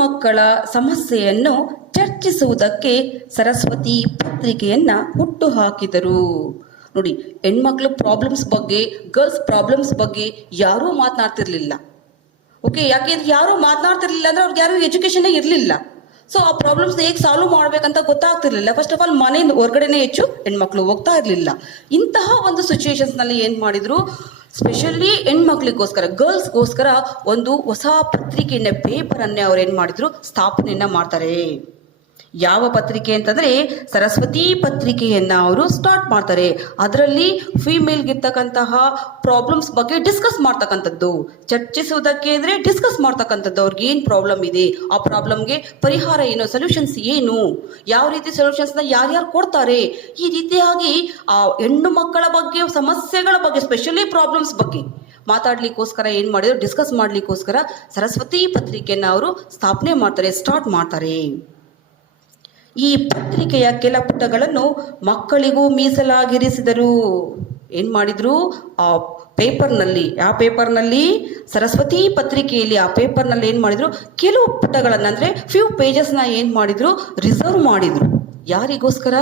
ಮಕ್ಕಳ ಸಮಸ್ಯೆಯನ್ನು ಚರ್ಚಿಸುವುದಕ್ಕೆ ಸರಸ್ವತಿ ಪತ್ರಿಕೆಯನ್ನ ಹುಟ್ಟುಹಾಕಿದರು. ನೋಡಿ, ಹೆಣ್ಮಕ್ಳು ಪ್ರಾಬ್ಲಮ್ಸ್ ಬಗ್ಗೆ, ಗರ್ಲ್ಸ್ ಪ್ರಾಬ್ಲಮ್ಸ್ ಬಗ್ಗೆ ಯಾರೂ ಮಾತನಾಡ್ತಿರ್ಲಿಲ್ಲ. ಓಕೆ, ಯಾಕೆಂದ್ರೆ ಯಾರು ಮಾತನಾಡ್ತಿರ್ಲಿಲ್ಲ ಅಂದ್ರೆ ಅವ್ರಿಗೆ ಯಾರು ಎಜುಕೇಶನ್ ಇರಲಿಲ್ಲ. ಸೊ ಆ ಪ್ರಾಬ್ಲಮ್ಸ್ ಹೇಗೆ ಸಾಲ್ವ್ ಮಾಡ್ಬೇಕಂತ ಗೊತ್ತಾಗ್ತಿರ್ಲಿಲ್ಲ. ಫಸ್ಟ್ ಆಫ್ ಆಲ್ ಮನೆಯಿಂದ ಹೊರಗಡೆನೆ ಹೆಚ್ಚು ಹೆಣ್ಮಕ್ಳು ಹೋಗ್ತಾ ಇರಲಿಲ್ಲ. ಇಂತಹ ಒಂದು ಸಿಚುವೇಶನ್ಸ್ ನಲ್ಲಿ ಏನ್ ಮಾಡಿದ್ರು, ಸ್ಪೆಷಲಿ ಹೆಣ್ಮಕ್ಳಿಗೋಸ್ಕರ, ಗರ್ಲ್ಸ್ಗೋಸ್ಕರ ಒಂದು ಹೊಸ ಪತ್ರಿಕೆಯನ್ನ, ಪೇಪರ್ ಅನ್ನೇ ಅವ್ರು ಏನ್ ಮಾಡಿದ್ರು, ಸ್ಥಾಪನೆಯನ್ನ ಮಾಡ್ತಾರೆ. ಯಾವ ಪತ್ರಿಕೆ ಅಂತಂದ್ರೆ ಸರಸ್ವತಿ ಪತ್ರಿಕೆಯನ್ನ ಅವರು ಸ್ಟಾರ್ಟ್ ಮಾಡ್ತಾರೆ. ಅದರಲ್ಲಿ ಫೀಮೇಲ್ಗಿರ್ತಕ್ಕಂತಹ ಪ್ರಾಬ್ಲಮ್ಸ್ ಬಗ್ಗೆ ಡಿಸ್ಕಸ್ ಮಾಡ್ತಕ್ಕಂಥದ್ದು, ಚರ್ಚಿಸುವುದಕ್ಕೆ ಅಂದ್ರೆ ಡಿಸ್ಕಸ್ ಮಾಡ್ತಕ್ಕಂಥದ್ದು. ಅವ್ರಿಗೆ ಏನ್ ಪ್ರಾಬ್ಲಮ್ ಇದೆ, ಆ ಪ್ರಾಬ್ಲಮ್ಗೆ ಪರಿಹಾರ ಏನು, ಸೊಲ್ಯೂಷನ್ಸ್ ಏನು, ಯಾವ ರೀತಿ ಸೊಲ್ಯೂಷನ್ಸ್ನ ಯಾರ್ಯಾರು ಕೊಡ್ತಾರೆ, ಈ ರೀತಿಯಾಗಿ ಆ ಹೆಣ್ಣು ಮಕ್ಕಳ ಬಗ್ಗೆ, ಸಮಸ್ಯೆಗಳ ಬಗ್ಗೆ, ಸ್ಪೆಷಲಿ ಪ್ರಾಬ್ಲಮ್ಸ್ ಬಗ್ಗೆ ಮಾತಾಡ್ಲಿಕ್ಕೋಸ್ಕರ ಏನ್ ಮಾಡಿದ್ರು, ಡಿಸ್ಕಸ್ ಮಾಡ್ಲಿಕ್ಕೋಸ್ಕರ ಸರಸ್ವತಿ ಪತ್ರಿಕೆಯನ್ನ ಅವರು ಸ್ಥಾಪನೆ ಮಾಡ್ತಾರೆ, ಸ್ಟಾರ್ಟ್ ಮಾಡ್ತಾರೆ. ಈ ಪತ್ರಿಕೆಯ ಕೆಲ ಪುಟಗಳನ್ನು ಮಕ್ಕಳಿಗೂ ಮೀಸಲಾಗಿರಿಸಿದರು. ಏನ್ ಮಾಡಿದ್ರು, ಆ ಪೇಪರ್ನಲ್ಲಿ, ಆ ಪೇಪರ್ನಲ್ಲಿ, ಸರಸ್ವತಿ ಪತ್ರಿಕೆಯಲ್ಲಿ ಆ ಪೇಪರ್ನಲ್ಲಿ ಏನ್ ಮಾಡಿದ್ರು, ಕೆಲವು ಪುಟಗಳನ್ನ ಅಂದ್ರೆ ಫ್ಯೂ ಪೇಜಸ್ನ ಏನ್ ಮಾಡಿದ್ರು, ರಿಸರ್ವ್ ಮಾಡಿದ್ರು. ಯಾರಿಗೋಸ್ಕರ?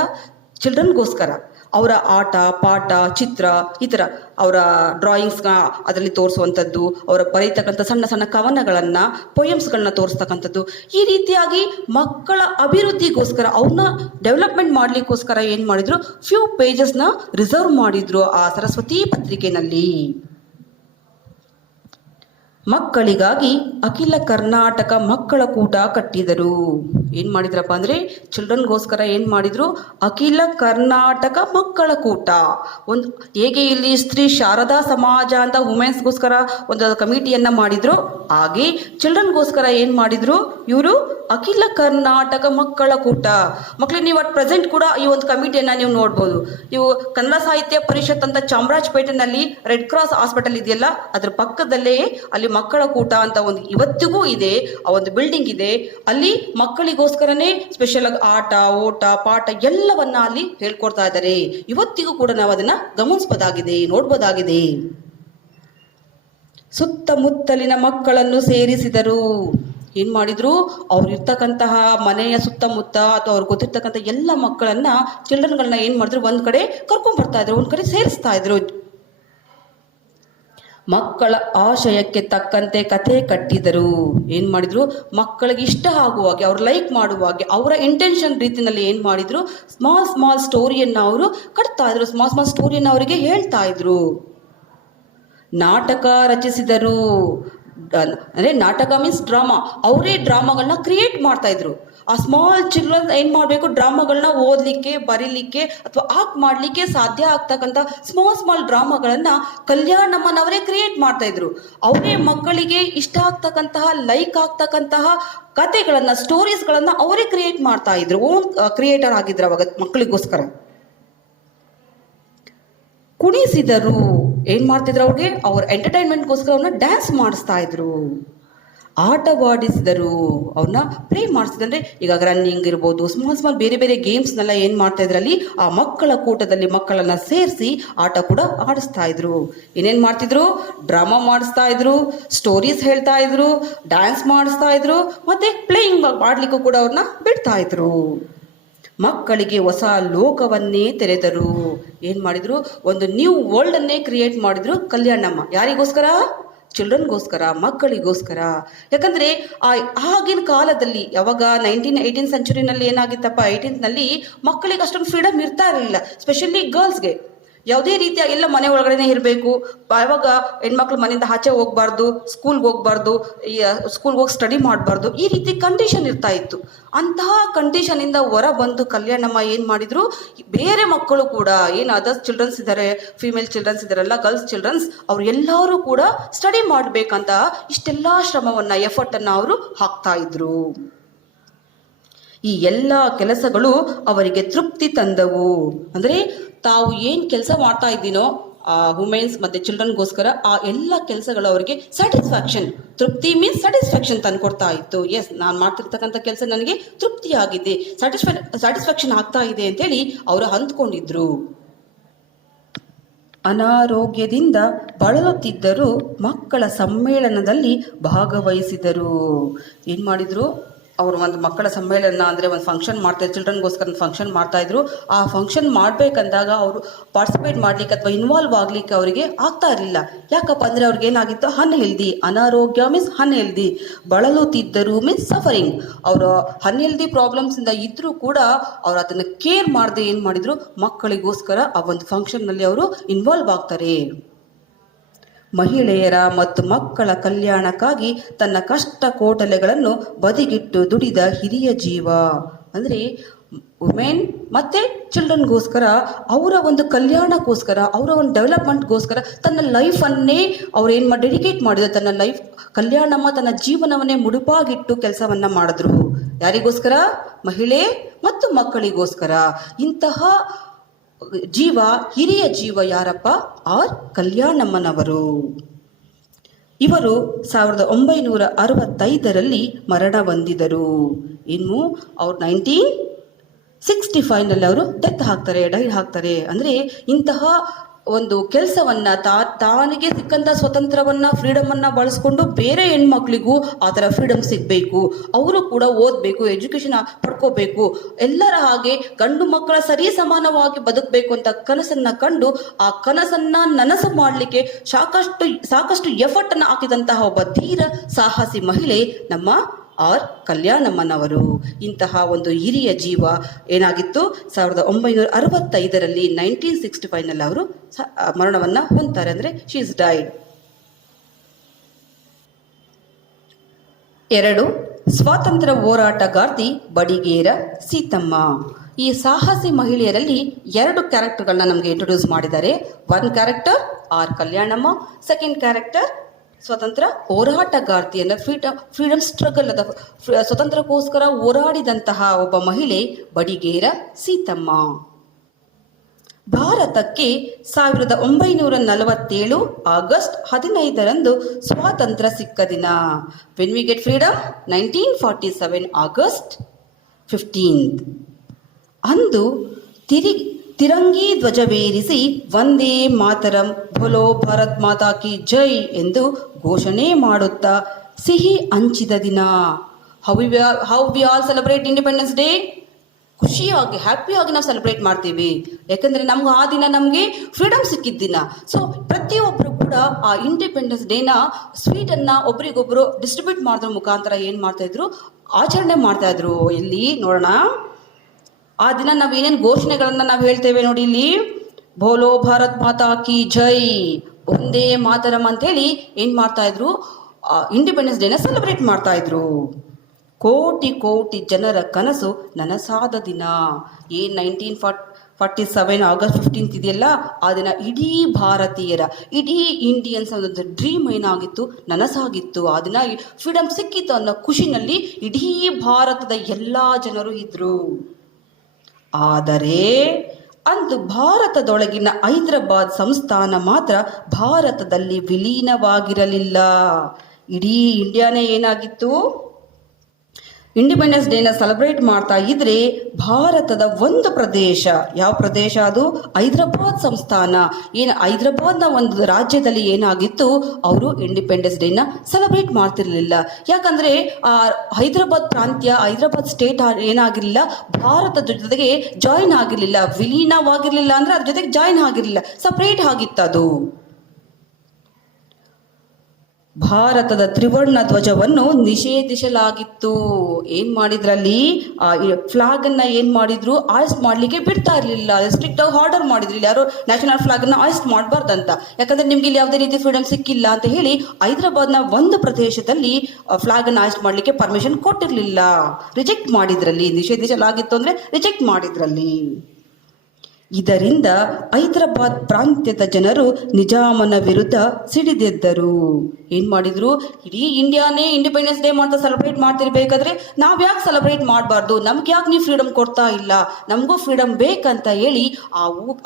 ಚಿಲ್ಡ್ರನ್ಗೋಸ್ಕರ. ಅವರ ಆಟ ಪಾಠ, ಚಿತ್ರ, ಈ ಥರ ಅವರ ಡ್ರಾಯಿಂಗ್ಸ್ನ ಅದರಲ್ಲಿ ತೋರಿಸುವಂಥದ್ದು, ಅವರ ಬರೀತಕ್ಕಂಥ ಸಣ್ಣ ಸಣ್ಣ ಕವನಗಳನ್ನು, ಪೊಯಮ್ಸ್ಗಳನ್ನ ತೋರಿಸ್ತಕ್ಕಂಥದ್ದು, ಈ ರೀತಿಯಾಗಿ ಮಕ್ಕಳ ಅಭಿವೃದ್ಧಿಗೋಸ್ಕರ, ಅವ್ರನ್ನ ಡೆವಲಪ್ಮೆಂಟ್ ಮಾಡಲಿಕ್ಕೋಸ್ಕರ ಏನು ಮಾಡಿದ್ರು, ಫ್ಯೂ ಪೇಜಸ್ನ ರಿಸರ್ವ್ ಮಾಡಿದ್ರು ಆ ಸರಸ್ವತಿ ಪತ್ರಿಕೆಯಲ್ಲಿ. ಮಕ್ಕಳಿಗಾಗಿ ಅಖಿಲ ಕರ್ನಾಟಕ ಮಕ್ಕಳ ಕೂಟ ಕಟ್ಟಿದರು. ಏನ್ ಮಾಡಿದ್ರಪ್ಪ ಅಂದ್ರೆ ಚಿಲ್ಡ್ರನ್ಗೋಸ್ಕರ ಏನ್ ಮಾಡಿದ್ರು, ಅಖಿಲ ಕರ್ನಾಟಕ ಮಕ್ಕಳ ಕೂಟ. ಒಂದು ಹೇಗೆ ಇಲ್ಲಿ ಸ್ತ್ರೀ ಶಾರದಾ ಸಮಾಜ ಅಂತ ವುಮೆನ್ಸ್ಗೋಸ್ಕರ ಒಂದು ಕಮಿಟಿಯನ್ನ ಮಾಡಿದ್ರು, ಹಾಗೆ ಚಿಲ್ಡ್ರನ್ಗೋಸ್ಕರ ಏನ್ ಮಾಡಿದ್ರು ಇವರು, ಅಖಿಲ ಕರ್ನಾಟಕ ಮಕ್ಕಳ ಕೂಟ. ಮಕ್ಕಳಿಗೆ ನೀವು ಅಟ್ ಪ್ರೆಸೆಂಟ್ ಕೂಡ ಈ ಒಂದು ಕಮಿಟಿಯನ್ನ ನೀವು ನೋಡ್ಬೋದು. ಇವು ಕನ್ನಡ ಸಾಹಿತ್ಯ ಪರಿಷತ್ ಅಂತ ಚಾಮರಾಜಪೇಟೆನಲ್ಲಿ ರೆಡ್ ಕ್ರಾಸ್ ಹಾಸ್ಪಿಟಲ್ ಇದೆಯಲ್ಲ, ಅದ್ರ ಪಕ್ಕದಲ್ಲೇ ಅಲ್ಲಿ ಮಕ್ಕಳ ಕೂಟ ಅಂತ ಒಂದು ಇವತ್ತಿಗೂ ಇದೆ, ಆ ಒಂದು ಬಿಲ್ಡಿಂಗ್ ಇದೆ. ಅಲ್ಲಿ ಮಕ್ಕಳಿಗೋಸ್ಕರನೇ ಸ್ಪೆಷಲ್ ಆಗಿ ಆಟ, ಓಟ, ಪಾಠ ಎಲ್ಲವನ್ನ ಅಲ್ಲಿ ಹೇಳ್ಕೊಡ್ತಾ ಇದ್ದಾರೆ. ಇವತ್ತಿಗೂ ಕೂಡ ನಾವು ಅದನ್ನ ಗಮನಿಸಬಹುದಾಗಿದೆ, ನೋಡ್ಬೋದಾಗಿದೆ. ಸುತ್ತಮುತ್ತಲಿನ ಮಕ್ಕಳನ್ನು ಸೇರಿಸಿದರು. ಏನ್ ಮಾಡಿದ್ರು, ಅವ್ರು ಇರ್ತಕ್ಕಂತಹ ಮನೆಯ ಸುತ್ತಮುತ್ತ ಅಥವಾ ಅವ್ರಿಗೆ ಗೊತ್ತಿರ್ತಕ್ಕಂಥ ಎಲ್ಲ ಮಕ್ಕಳನ್ನ, ಚಿಲ್ಡ್ರನ್ಗಳನ್ನ ಏನ್ ಮಾಡಿದ್ರು, ಒಂದ್ ಕಡೆ ಕರ್ಕೊಂಡ್ ಬರ್ತಾ ಇದ್ರು, ಒಂದ್ ಕಡೆ ಸೇರಿಸ್ತಾ ಇದ್ರು. ಮಕ್ಕಳ ಆಶಯಕ್ಕೆ ತಕ್ಕಂತೆ ಕಥೆ ಕಟ್ಟಿದರು. ಏನ್ ಮಾಡಿದ್ರು, ಮಕ್ಕಳಿಗೆ ಇಷ್ಟ ಆಗುವಾಗೆ, ಅವ್ರು ಲೈಕ್ ಮಾಡುವಾಗೆ, ಅವರ ಇಂಟೆನ್ಷನ್ ರೀತಿಯಲ್ಲಿ ಏನ್ ಮಾಡಿದ್ರು, ಸ್ಮಾಲ್ ಸ್ಮಾಲ್ ಸ್ಟೋರಿಯನ್ನ ಅವರು ಕಟ್ತಾ ಇದ್ರು, ಸ್ಮಾಲ್ ಸ್ಮಾಲ್ ಸ್ಟೋರಿಯನ್ನ ಅವರಿಗೆ ಹೇಳ್ತಾ ಇದ್ರು. ನಾಟಕ ರಚಿಸಿದರು. ಅಂದ್ರೆ ನಾಟಕ ಮೀನ್ಸ್ ಡ್ರಾಮಾ. ಅವರೇ ಡ್ರಾಮಾಗಳನ್ನ ಕ್ರಿಯೇಟ್ ಮಾಡ್ತಾ ಇದ್ರು. ಆ ಸ್ಮಾಲ್ ಚಿಲ್ಡ್ರನ್ ಏನ್ ಮಾಡ್ಬೇಕು, ಡ್ರಾಮಾಗಳನ್ನ ಓದ್ಲಿಕ್ಕೆ, ಬರೀಲಿಕ್ಕೆ ಅಥವಾ ಆಕ್ಟ್ ಮಾಡ್ಲಿಕ್ಕೆ ಸಾಧ್ಯ ಆಗ್ತಕ್ಕಂಥ ಸ್ಮಾಲ್ ಸ್ಮಾಲ್ ಡ್ರಾಮಾಗಳನ್ನ ಕಲ್ಯಾಣಮ್ಮನವರೇ ಕ್ರಿಯೇಟ್ ಮಾಡ್ತಾ ಇದ್ರು. ಅವರೇ ಮಕ್ಕಳಿಗೆ ಇಷ್ಟ ಆಗ್ತಕ್ಕಂತಹ, ಲೈಕ್ ಆಗ್ತಕ್ಕಂತಹ ಕಥೆಗಳನ್ನ, ಸ್ಟೋರೀಸ್ಗಳನ್ನ ಅವರೇ ಕ್ರಿಯೇಟ್ ಮಾಡ್ತಾ ಇದ್ರು. ಓನ್ ಕ್ರಿಯೇಟರ್ ಆಗಿದ್ರು ಅವಾಗ ಮಕ್ಕಳಿಗೋಸ್ಕರ. ಕುಣಿಸಿದರು. ಏನ್ ಮಾಡ್ತಿದ್ರು, ಅವ್ರಿಗೆ ಅವ್ರ ಎಂಟರ್ಟೈನ್ಮೆಂಟ್ಗೋಸ್ಕರ ಅವ್ರನ್ನ ಡ್ಯಾನ್ಸ್ ಮಾಡಿಸ್ತಾ ಇದ್ರು. ಆಟವಾಡಿಸಿದರು. ಅವ್ರನ್ನ ಪ್ಲೇ ಮಾಡಿಸಿದ್ರೆ, ಈಗ ರನ್ನಿಂಗ್ ಇರ್ಬೋದು, ಸ್ಮಾಲ್ ಸ್ಮಾಲ್ ಬೇರೆ ಬೇರೆ ಗೇಮ್ಸ್ನೆಲ್ಲ ಏನ್ ಮಾಡ್ತಾ ಇದ್ರಲ್ಲಿ, ಆ ಮಕ್ಕಳ ಕೂಟದಲ್ಲಿ ಮಕ್ಕಳನ್ನ ಸೇರಿಸಿ ಆಟ ಕೂಡ ಆಡಿಸ್ತಾ ಇದ್ರು. ಏನೇನ್ ಮಾಡ್ತಿದ್ರು, ಡ್ರಾಮಾ ಮಾಡಿಸ್ತಾ ಇದ್ರು, ಸ್ಟೋರೀಸ್ ಹೇಳ್ತಾ ಇದ್ರು, ಡ್ಯಾನ್ಸ್ ಮಾಡಿಸ್ತಾ ಇದ್ರು, ಮತ್ತೆ ಪ್ಲೇಯಿಂಗ್ ಮಾಡ್ಲಿಕ್ಕೂ ಕೂಡ ಅವ್ರನ್ನ ಬಿಡ್ತಾ ಇದ್ರು. ಮಕ್ಕಳಿಗೆ ಹೊಸ ಲೋಕವನ್ನೇ ತೆರೆದರು. ಏನ್ ಮಾಡಿದ್ರು, ಒಂದು ನ್ಯೂ ವರ್ಲ್ಡ್ ಅನ್ನೇ ಕ್ರಿಯೇಟ್ ಮಾಡಿದ್ರು ಕಲ್ಯಾಣಮ್ಮ. ಯಾರಿಗೋಸ್ಕರ? ಚಿಲ್ಡ್ರನ್ಗೋಸ್ಕರ, ಮಕ್ಕಳಿಗೋಸ್ಕರ. ಯಾಕಂದ್ರೆ ಆಗಿನ ಕಾಲದಲ್ಲಿ, ಯಾವಾಗ 18th ಸೆಂಚುರಿನಲ್ಲಿ ಏನಾಗಿತ್ತಪ್ಪ, 18th ನಲ್ಲಿ ಮಕ್ಕಳಿಗೆ ಅಷ್ಟೊಂದು ಫ್ರೀಡಮ್ ಇರ್ತಾ ಇರಲಿಲ್ಲ. ಸ್ಪೆಷಲಿ ಗರ್ಲ್ಸ್ಗೆ ಯಾವುದೇ ರೀತಿಯ ಎಲ್ಲ ಮನೆ ಒಳಗಡೆನೆ ಇರಬೇಕು. ಯಾವಾಗ ಹೆಣ್ಮಕ್ಳು ಮನೆಯಿಂದ ಆಚೆ ಹೋಗ್ಬಾರ್ದು, ಸ್ಕೂಲ್ಗೆ ಹೋಗ್ಬಾರ್ದು, ಸ್ಕೂಲ್ಗೆ ಹೋಗಿ ಸ್ಟಡಿ ಮಾಡಬಾರ್ದು, ಈ ರೀತಿ ಕಂಡೀಷನ್ ಇರ್ತಾ ಇತ್ತು. ಅಂತಹ ಕಂಡೀಷನ್ ಇಂದ ಹೊರ ಬಂದು ಕಲ್ಯಾಣಮ್ಮ ಏನ್ ಮಾಡಿದ್ರು, ಬೇರೆ ಮಕ್ಕಳು ಕೂಡ, ಏನು ಅದರ್ಸ್ ಚಿಲ್ಡ್ರನ್ಸ್ ಇದ್ದಾರೆ, ಫಿಮೇಲ್ ಚಿಲ್ಡ್ರನ್ಸ್ ಇದಾರಲ್ಲ, ಗರ್ಲ್ಸ್ ಚಿಲ್ಡ್ರನ್ಸ್, ಅವ್ರು ಎಲ್ಲರೂ ಕೂಡ ಸ್ಟಡಿ ಮಾಡ್ಬೇಕಂತ ಇಷ್ಟೆಲ್ಲಾ ಶ್ರಮವನ್ನ, ಎಫರ್ಟ್ ಅನ್ನ ಅವರು ಹಾಕ್ತಾ ಇದ್ರು. ಈ ಎಲ್ಲ ಕೆಲಸಗಳು ಅವರಿಗೆ ತೃಪ್ತಿ ತಂದವು. ಅಂದ್ರೆ ತಾವು ಏನ್ ಕೆಲಸ ಮಾಡ್ತಾ ಇದ್ದೀನೋ ವುಮೆನ್ಸ್ ಮತ್ತೆ ಚಿಲ್ಡ್ರನ್ಗೋಸ್ಕರ, ಆ ಎಲ್ಲ ಕೆಲಸಗಳು ಅವರಿಗೆ ಸ್ಯಾಟಿಸ್ಫ್ಯಾಕ್ಷನ್, ತೃಪ್ತಿ ಮೀನ್ಸ್ ಸ್ಯಾಟಿಸ್ಫ್ಯಾಕ್ಷನ್ ತಂದ್ಕೊಡ್ತಾ ಇತ್ತು. ಎಸ್, ನಾನು ಮಾಡ್ತಿರ್ತಕ್ಕಂಥ ಕೆಲಸ ನನಗೆ ತೃಪ್ತಿಯಾಗಿದೆ, ಸ್ಯಾಟಿಸ್ಫ್ಯಾಕ್ಷನ್ ಆಗ್ತಾ ಇದೆ ಅಂತೇಳಿ ಅವರು ಅಂದ್ಕೊಂಡಿದ್ರು. ಅನಾರೋಗ್ಯದಿಂದ ಬಳಲುತ್ತಿದ್ದರೂ ಮಕ್ಕಳ ಸಮ್ಮೇಳನದಲ್ಲಿ ಭಾಗವಹಿಸಿದರು. ಏನು ಮಾಡಿದ್ರು? ಅವರು ಒಂದು ಮಕ್ಕಳ ಸಮ್ಮೇಳನ ಅಂದರೆ ಒಂದು ಫಂಕ್ಷನ್ ಮಾಡ್ತಾಯಿದ್ರು, ಚಿಲ್ಡ್ರನ್ಗೋಸ್ಕರ ಒಂದು ಫಂಕ್ಷನ್ ಮಾಡ್ತಾಯಿದ್ರು. ಆ ಫಂಕ್ಷನ್ ಮಾಡಬೇಕಂದಾಗ ಅವರು ಪಾರ್ಟಿಸಿಪೇಟ್ ಮಾಡಲಿಕ್ಕೆ ಅಥವಾ ಇನ್ವಾಲ್ವ್ ಆಗಲಿಕ್ಕೆ ಅವರಿಗೆ ಆಗ್ತಾ ಇರಲಿಲ್ಲ. ಯಾಕಪ್ಪ ಅಂದರೆ ಅವ್ರಿಗೆ ಏನಾಗಿತ್ತು? ಅನ್ಹೆಲ್ದಿ. ಅನಾರೋಗ್ಯ ಮೀನ್ಸ್ ಅನ್ಹೆಲ್ದಿ. ಬಳಲುತ್ತಿದ್ದರು ಮೀನ್ಸ್ ಸಫರಿಂಗ್. ಅವರು ಅನ್ಹೆಲ್ದಿ ಪ್ರಾಬ್ಲಮ್ಸಿಂದ ಇದ್ದರೂ ಕೂಡ ಅವರು ಅದನ್ನು ಕೇರ್ ಮಾಡದೆ ಏನು ಮಾಡಿದರು? ಮಕ್ಕಳಿಗೋಸ್ಕರ ಆ ಒಂದು ಫಂಕ್ಷನ್ನಲ್ಲಿ ಅವರು ಇನ್ವಾಲ್ವ್ ಆಗ್ತಾರೆ. ಮಹಿಳೆಯರ ಮತ್ತು ಮಕ್ಕಳ ಕಲ್ಯಾಣಕ್ಕಾಗಿ ತನ್ನ ಕಷ್ಟ ಕೋಟಲೆಗಳನ್ನು ಬದಿಗಿಟ್ಟು ದುಡಿದ ಹಿರಿಯ ಜೀವ. ಅಂದರೆ ವುಮೆನ್ ಮತ್ತು ಚಿಲ್ಡ್ರನ್ಗೋಸ್ಕರ, ಅವರ ಒಂದು ಕಲ್ಯಾಣಕ್ಕೋಸ್ಕರ, ಅವರ ಒಂದು ಡೆವಲಪ್ಮೆಂಟ್ಗೋಸ್ಕರ ತನ್ನ ಲೈಫನ್ನೇ ಅವ್ರು ಏನು ಡೆಡಿಕೇಟ್ ಮಾಡಿದ್ರು. ತನ್ನ ಲೈಫ್ ಕಲ್ಯಾಣಮ್ಮ ತನ್ನ ಜೀವನವನ್ನೇ ಮುಡುಪಾಗಿಟ್ಟು ಕೆಲಸವನ್ನು ಮಾಡಿದ್ರು. ಯಾರಿಗೋಸ್ಕರ? ಮಹಿಳೆ ಮತ್ತು ಮಕ್ಕಳಿಗೋಸ್ಕರ. ಇಂತಹ ಜೀವ, ಹಿರಿಯ ಜೀವ ಯಾರಪ್ಪ? ಆರ್ ಕಲ್ಯಾಣಮ್ಮನವರು. ಇವರು 1965ರಲ್ಲಿ ಮರಣ ಹೊಂದಿದರು. ಇನ್ನು ಅವ್ರು 1965ನಲ್ಲಿ ಅವರು ಡೈಡ್ ಆಗ್ತಾರೆ. ಅಂದರೆ ಇಂತಹ ಒಂದು ಕೆಲಸವನ್ನು ತಾನಿಗೆ ಸಿಕ್ಕಂಥ ಸ್ವತಂತ್ರವನ್ನು, ಫ್ರೀಡಮನ್ನು ಬಳಸ್ಕೊಂಡು ಬೇರೆ ಹೆಣ್ಮಕ್ಳಿಗೂ ಆ ಥರ ಫ್ರೀಡಮ್ ಸಿಗಬೇಕು, ಅವರು ಕೂಡ ಓದಬೇಕು, ಎಜುಕೇಷನ್ ಪಡ್ಕೋಬೇಕು, ಎಲ್ಲರ ಹಾಗೆ ಗಂಡು ಮಕ್ಕಳ ಸರಿ ಸಮಾನವಾಗಿ ಬದುಕಬೇಕು ಅಂತ ಕನಸನ್ನು ಕಂಡು ಆ ಕನಸನ್ನು ನನಸು ಮಾಡಲಿಕ್ಕೆ ಸಾಕಷ್ಟು ಎಫರ್ಟನ್ನು ಹಾಕಿದಂತಹ ಒಬ್ಬ ಧೀರ ಸಾಹಸಿ ಮಹಿಳೆ ನಮ್ಮ ಆರ್ ಕಲ್ಯಾಣಮ್ಮನವರು. ಇಂತಹ ಒಂದು ಹಿರಿಯ ಜೀವ ಏನಾಗಿತ್ತು? 1965ರಲ್ಲಿ 1965ನಲ್ಲಿ ಅವರು ಮರಣವನ್ನು ಹೊಂದ್ತಾರೆ. ಅಂದರೆ ಶಿ ಇಸ್ ಡೈಡ್. 2. ಸ್ವಾತಂತ್ರ್ಯ ಹೋರಾಟಗಾರ್ತಿ ಬಡಿಗೇರ ಸೀತಮ್ಮ. ಈ ಸಾಹಸಿ ಮಹಿಳೆಯರಲ್ಲಿ 2 ಕ್ಯಾರೆಕ್ಟರ್ಗಳನ್ನ ನಮಗೆ ಇಂಟ್ರೊಡ್ಯೂಸ್ ಮಾಡಿದ್ದಾರೆ. 1 character R Kalyanamma, 2nd character ಸ್ವತಂತ್ರ ಹೋರಾಟಗಾರ್ತಿ. ಅಂದರೆ ಫ್ರೀಡಮ್ ಸ್ಟ್ರಗಲ್, ಅದ ಸ್ವತಂತ್ರಕ್ಕೋಸ್ಕರ ಹೋರಾಡಿದಂತಹ ಒಬ್ಬ ಮಹಿಳೆ ಬಡಿಗೇರ ಸೀತಮ್ಮ. ಭಾರತಕ್ಕೆ 1947 ಆಗಸ್ಟ್ 15ರಂದು ಸ್ವಾತಂತ್ರ್ಯ ಸಿಕ್ಕ ದಿನ. When we get freedom? 1947 August 15. ಅಂದು ತಿರಂಗಿ ಧ್ವಜವೇರಿಸಿ ವಂದೇ ಮಾತರಂ, ಭೋಲೋ ಭಾರತ್ ಮಾತಾ ಕಿ ಜೈ ಎಂದು ಘೋಷಣೆ ಮಾಡುತ್ತಾ ಸಿಹಿ ಹಂಚಿದ ದಿನ. How we all celebrate independence day? ಖುಷಿಯಾಗಿ, ಹ್ಯಾಪಿಯಾಗಿ ನಾವು ಸೆಲೆಬ್ರೇಟ್ ಮಾಡ್ತೀವಿ. ಯಾಕಂದರೆ ನಮ್ಗೆ ಆ ದಿನ ನಮಗೆ ಫ್ರೀಡಮ್ ಸಿಕ್ಕಿದ್ದ ದಿನ. ಸೊ ಪ್ರತಿಯೊಬ್ಬರು ಕೂಡ ಆ ಇಂಡಿಪೆಂಡೆನ್ಸ್ ಡೇನ ಸ್ವೀಟನ್ನು ಒಬ್ರಿಗೊಬ್ಬರು ಡಿಸ್ಟ್ರಿಬ್ಯೂಟ್ ಮಾಡೋದ್ರ ಮುಖಾಂತರ ಏನು ಮಾಡ್ತಾಯಿದ್ರು? ಆಚರಣೆ ಮಾಡ್ತಾಯಿದ್ರು. ಇಲ್ಲಿ ನೋಡೋಣ, ಆ ದಿನ ನಾವು ಏನೇನು ಘೋಷಣೆಗಳನ್ನು ನಾವು ಹೇಳ್ತೇವೆ ನೋಡಿ. ಇಲ್ಲಿ ಭೋಲೋ ಭಾರತ್ ಮಾತಾ ಕಿ ಜೈ, ಒಂದೇ ಮಾತರಂ ಅಂತೇಳಿ ಏನು ಮಾಡ್ತಾಯಿದ್ರು? ಇಂಡಿಪೆಂಡೆನ್ಸ್ ಡೇನ ಸೆಲೆಬ್ರೇಟ್ ಮಾಡ್ತಾಯಿದ್ರು. ಕೋಟಿ ಕೋಟಿ ಜನರ ಕನಸು ನನಸಾದ ದಿನ. 1947 ಆಗಸ್ಟ್ 15 ಇದೆಯಲ್ಲ, ಆ ದಿನ ಇಡೀ ಭಾರತೀಯರ, ಇಡೀ ಇಂಡಿಯನ್ಸ್ ಒಂದು ಡ್ರೀಮ್ ಏನಾಗಿತ್ತು? ನನಸಾಗಿತ್ತು. ಆ ದಿನ ಫ್ರೀಡಮ್ ಸಿಕ್ಕಿತ್ತು ಅನ್ನೋ ಖುಷಿನಲ್ಲಿ ಇಡೀ ಭಾರತದ ಎಲ್ಲ ಜನರು ಇದ್ದರು. ಆದರೆ ಅಂದು ಭಾರತದೊಳಗಿನ ಹೈದರಾಬಾದ್ ಸಂಸ್ಥಾನ ಮಾತ್ರ ಭಾರತದಲ್ಲಿ ವಿಲೀನವಾಗಿರಲಿಲ್ಲ. ಇಡೀ ಇಂಡಿಯಾನೇ ಏನಾಗಿತ್ತು? ಇಂಡಿಪೆಂಡೆನ್ಸ್ ಡೇನ ಸೆಲೆಬ್ರೇಟ್ ಮಾಡ್ತಾ ಇದ್ರೆ ಭಾರತದ ಒಂದು ಪ್ರದೇಶ, ಯಾವ ಪ್ರದೇಶ ಅದು? ಹೈದರಾಬಾದ್ ಸಂಸ್ಥಾನ. ಏನು ಹೈದರಾಬಾದ್ನ ಒಂದು ರಾಜ್ಯದಲ್ಲಿ ಏನಾಗಿತ್ತು? ಅವರು ಇಂಡಿಪೆಂಡೆನ್ಸ್ ಡೇನ ಸೆಲೆಬ್ರೇಟ್ ಮಾಡ್ತಿರ್ಲಿಲ್ಲ. ಯಾಕಂದರೆ ಆ ಹೈದರಾಬಾದ್ ಪ್ರಾಂತ್ಯ, ಹೈದರಾಬಾದ್ ಸ್ಟೇಟ್ ಏನಾಗಿರಲಿಲ್ಲ? ಭಾರತದ ಜೊತೆಗೆ ಜಾಯಿನ್ ಆಗಿರಲಿಲ್ಲ, ವಿಲೀನವಾಗಿರಲಿಲ್ಲ. ಅಂದರೆ ಅದ್ರ ಜೊತೆಗೆ ಜಾಯಿನ್ ಆಗಿರಲಿಲ್ಲ, ಸಪ್ರೇಟ್ ಆಗಿತ್ತು. ಅದು ಭಾರತದ ತ್ರಿವರ್ಣ ಧ್ವಜವನ್ನು ನಿಷೇಧಿಸಲಾಗಿತ್ತು. ಏನು ಮಾಡಿದ್ರಲ್ಲಿ? ಆ ಫ್ಲಾಗನ್ನು ಏನು ಮಾಡಿದ್ರು? ಆಯಿಸ್ಟ್ ಮಾಡಲಿಕ್ಕೆ ಬಿಡ್ತಾ ಇರಲಿಲ್ಲ. ಸ್ಟ್ರಿಕ್ಟ್ ಆಗಿ ಆರ್ಡರ್ ಮಾಡಿದ್ರು, ಯಾರು ನ್ಯಾಷನಲ್ ಫ್ಲಾಗನ್ನು ಆಯಿಸ್ಟ್ ಮಾಡಬಾರ್ದಂತ. ಯಾಕಂದರೆ ನಿಮ್ಗೆ ಇಲ್ಲಿ ಯಾವುದೇ ರೀತಿ ಫ್ರೀಡಮ್ ಸಿಕ್ಕಿಲ್ಲ ಅಂತ ಹೇಳಿ ಹೈದರಾಬಾದ್ನ ಒಂದು ಪ್ರದೇಶದಲ್ಲಿ ಫ್ಲಾಗನ್ನು ಆಯಿಸ್ಟ್ ಮಾಡಲಿಕ್ಕೆ ಪರ್ಮಿಷನ್ ಕೊಟ್ಟಿರಲಿಲ್ಲ, ರಿಜೆಕ್ಟ್ ಮಾಡಿದ್ರಲ್ಲಿ. ನಿಷೇಧಿಸಲಾಗಿತ್ತು ಅಂದರೆ ರಿಜೆಕ್ಟ್ ಮಾಡಿದ್ರಲ್ಲಿ. ಇದರಿಂದ ಹೈದರಾಬಾದ್ ಪ್ರಾಂತ್ಯದ ಜನರು ನಿಜಾಮನ ವಿರುದ್ಧ ಸಿಡಿದೆದ್ದರು. ಏನು ಮಾಡಿದ್ರು, ಇಡೀ ಇಂಡಿಯಾನೇ ಇಂಡಿಪೆಂಡೆನ್ಸ್ ಡೇ ಅಂತ ಸೆಲೆಬ್ರೇಟ್ ಮಾಡ್ತಿರ್ಬೇಕಾದ್ರೆ ನಾವು ಯಾಕೆ ಸೆಲೆಬ್ರೇಟ್ ಮಾಡಬಾರ್ದು, ನಮ್ಗೆ ಯಾಕೆ ನೀವು ಫ್ರೀಡಮ್ ಕೊಡ್ತಾ ಇಲ್ಲ, ನಮಗೂ ಫ್ರೀಡಮ್ ಬೇಕಂತ ಹೇಳಿ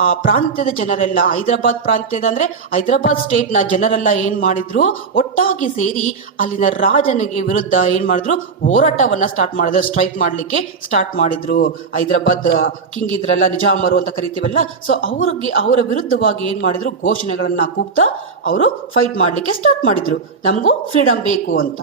ಆ ಪ್ರಾಂತ್ಯದ ಜನರೆಲ್ಲ, ಹೈದರಾಬಾದ್ ಪ್ರಾಂತ್ಯದ ಅಂದರೆ ಹೈದರಾಬಾದ್ ಸ್ಟೇಟ್ನ ಜನರೆಲ್ಲ ಏನು ಮಾಡಿದ್ರು, ಒಟ್ಟಾಗಿ ಸೇರಿ ಅಲ್ಲಿನ ರಾಜನಿಗೆ ವಿರುದ್ಧ ಏನು ಮಾಡಿದ್ರು, ಹೋರಾಟವನ್ನು ಸ್ಟಾರ್ಟ್ ಮಾಡಿದ್ರು, ಸ್ಟ್ರೈಕ್ ಮಾಡಲಿಕ್ಕೆ ಸ್ಟಾರ್ಟ್ ಮಾಡಿದ್ರು. ಹೈದರಾಬಾದ್ ಕಿಂಗ್ ಇದ್ರಲ್ಲ, ನಿಜಾಮರು ಅಂತ ಕರಿತೀವಲ್ಲ, ಸೊ ಅವರ ವಿರುದ್ಧವಾಗಿ ಏನು ಮಾಡಿದ್ರು, ಘೋಷಣೆಗಳನ್ನ ಕೂಗ್ತಾ ಅವರು ಫೈಟ್ ಮಾಡಲಿಕ್ಕೆ ಸ್ಟಾರ್ಟ್ ಮಾಡಿದ್ರು, ನಮಗೂ ಫ್ರೀಡಮ್ ಬೇಕು ಅಂತ.